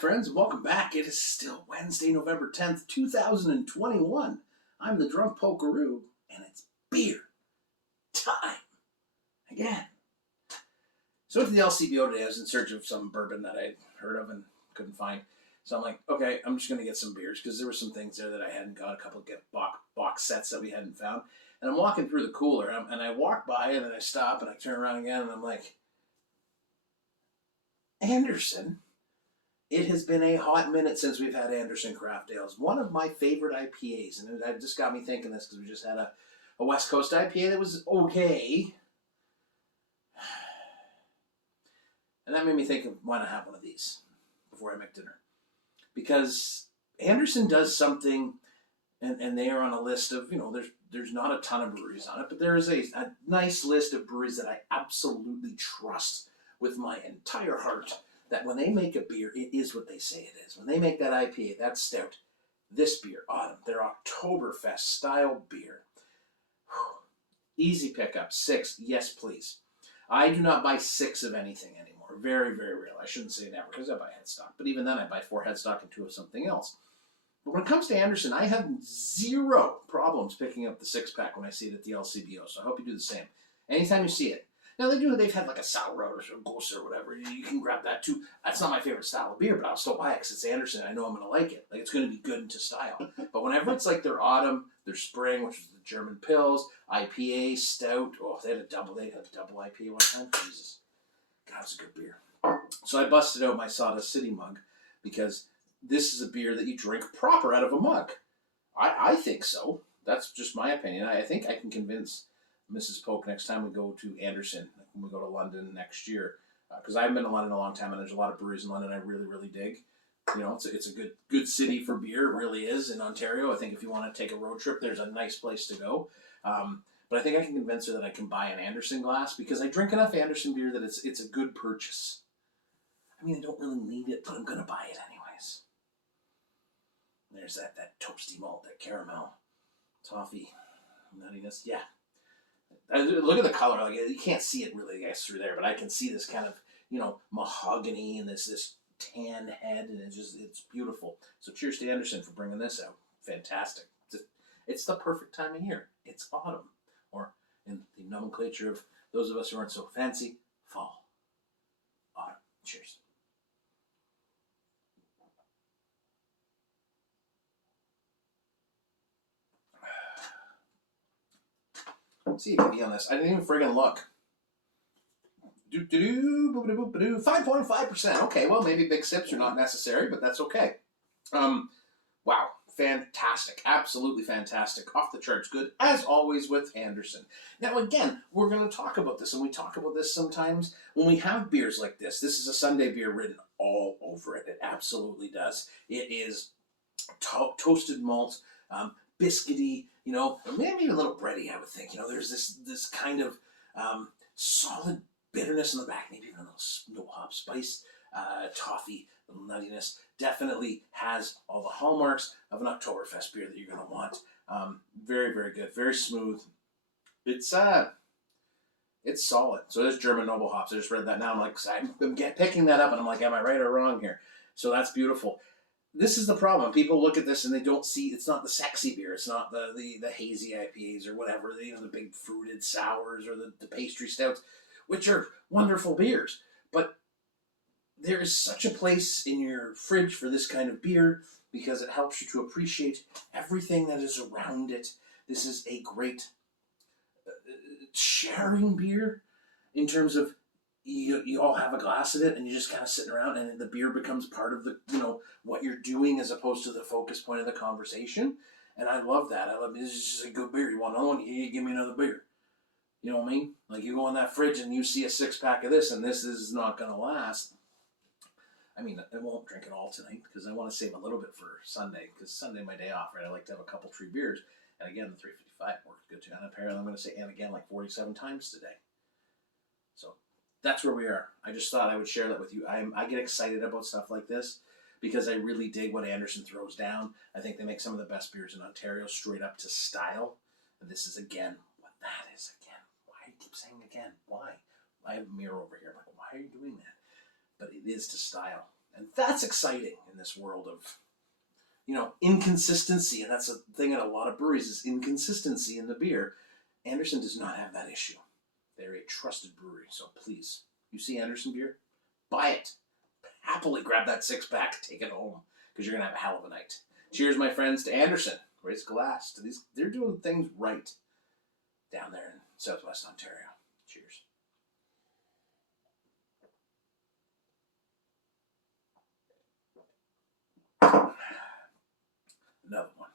friends, and welcome back. It is still Wednesday, November 10th, 2021. I'm the Drunk Pokeroo, and it's beer time again. So I went to the LCBO today. I was in search of some bourbon that I'd heard of and couldn't find. So I'm like, okay, I'm just going to get some beers because there were some things there that I hadn't got, a couple of box sets that we hadn't found. And I'm walking through the cooler, and I walk by, and then I stop, and I turn around again, and I'm like, Anderson. It has been a hot minute since we've had Anderson Craft Ales. One of my favorite IPAs, and it just got me thinking this because we just had a West Coast IPA that was okay. And that made me think of why not have one of these before I make dinner. Because Anderson does something, and they are on a list of, there's not a ton of breweries on it, but there is a nice list of breweries that I absolutely trust with my entire heart. That when they make a beer, it is what they say it is. When they make that IPA, that stout, this beer, Autumn, their Oktoberfest style beer. Easy pickup, 6, yes please. I do not buy 6 of anything anymore. Very, very rare. I shouldn't say never because I buy headstock. But even then I buy 4 headstock and 2 of something else. But when it comes to Anderson, I have 0 problems picking up the 6-pack when I see it at the LCBO. So I hope you do the same. Anytime you see it. Now, they've had like a sour or a ghost or whatever. You can grab that too. That's not my favorite style of beer, but I'll still buy it because it's Anderson. I know I'm going to like it. Like, it's going to be good into style. But whenever it's like their autumn, their spring, which is the German Pils, IPA, stout. Oh, they had a double IPA one time. Jesus. God, it was a good beer. So I busted out my Sawdust City mug because this is a beer that you drink proper out of a mug. I think so. That's just my opinion. I think I can convince Mrs. Polk next time we go to Anderson, when we go to London next year, because I haven't been to London in a long time, and there's a lot of breweries in London I really, really dig. It's a good city for beer. It really is in Ontario. I think if you want to take a road trip, there's a nice place to go. But I think I can convince her that I can buy an Anderson glass because I drink enough Anderson beer that it's a good purchase. I mean, I don't really need it, but I'm gonna buy it anyways. There's that toasty malt, that caramel, toffee, nuttiness. Yeah. Look at the color. Like, you can't see it really, I guess, through there, but I can see this kind of, mahogany and this tan head, and it's beautiful. So cheers to Anderson for bringing this out. Fantastic. It's the perfect time of year. It's autumn, or in the nomenclature of those of us who aren't so fancy, fall. Autumn. Cheers. Let's see, maybe on this. I didn't even friggin' look. 5.5%. Okay, well, maybe big sips are not necessary, but that's okay. Wow, fantastic. Absolutely fantastic. Off the charts good, as always with Anderson. Now, again, we're going to talk about this, and we talk about this sometimes when we have beers like this. This is a Sunday beer written all over it. It absolutely does. It is toasted malt, biscuity, maybe a little bready, I would think. There's this kind of solid bitterness in the back, maybe even a little no hop spice, toffee, little nuttiness. Definitely has all the hallmarks of an Oktoberfest beer that you're going to want. Very, very good, very smooth. It's solid. So there's German noble hops. I just read that now. I'm picking that up, and I'm like, am I right or wrong here? So that's beautiful. This is the problem. People look at this and they don't see, it's not the sexy beer. It's not the hazy IPAs or whatever, the big fruited sours or the pastry stouts, which are wonderful beers. But there is such a place in your fridge for this kind of beer because it helps you to appreciate everything that is around it. This is a great sharing beer in terms of you all have a glass of it and you're just kind of sitting around and the beer becomes part of the, what you're doing as opposed to the focus point of the conversation. And I love that. This is just a good beer. You want another one? You give me another beer. You know what I mean? Like, you go in that fridge and you see a 6-pack of this and this is not going to last. I mean, I won't drink it all tonight because I want to save a little bit for Sunday because Sunday my day off, right? I like to have a couple 3 beers. And again, the 355 works good too. And apparently I'm going to say and again like 47 times today. So that's where we are. I just thought I would share that with you. I get excited about stuff like this because I really dig what Anderson throws down. I think they make some of the best beers in Ontario straight up to style. And this is, again, what that is again. Why do you keep saying again? Why? I have a mirror over here. I'm like, why are you doing that? But it is to style. And that's exciting in this world of, inconsistency. And that's a thing at a lot of breweries is inconsistency in the beer. Anderson does not have that issue. They're a trusted brewery. So please, you see Anderson beer, buy it. Happily grab that 6-pack, take it home, because you're going to have a hell of a night. Cheers, my friends, to Anderson. Raise a glass to these. They're doing things right down there in Southwest Ontario. Cheers. Another one.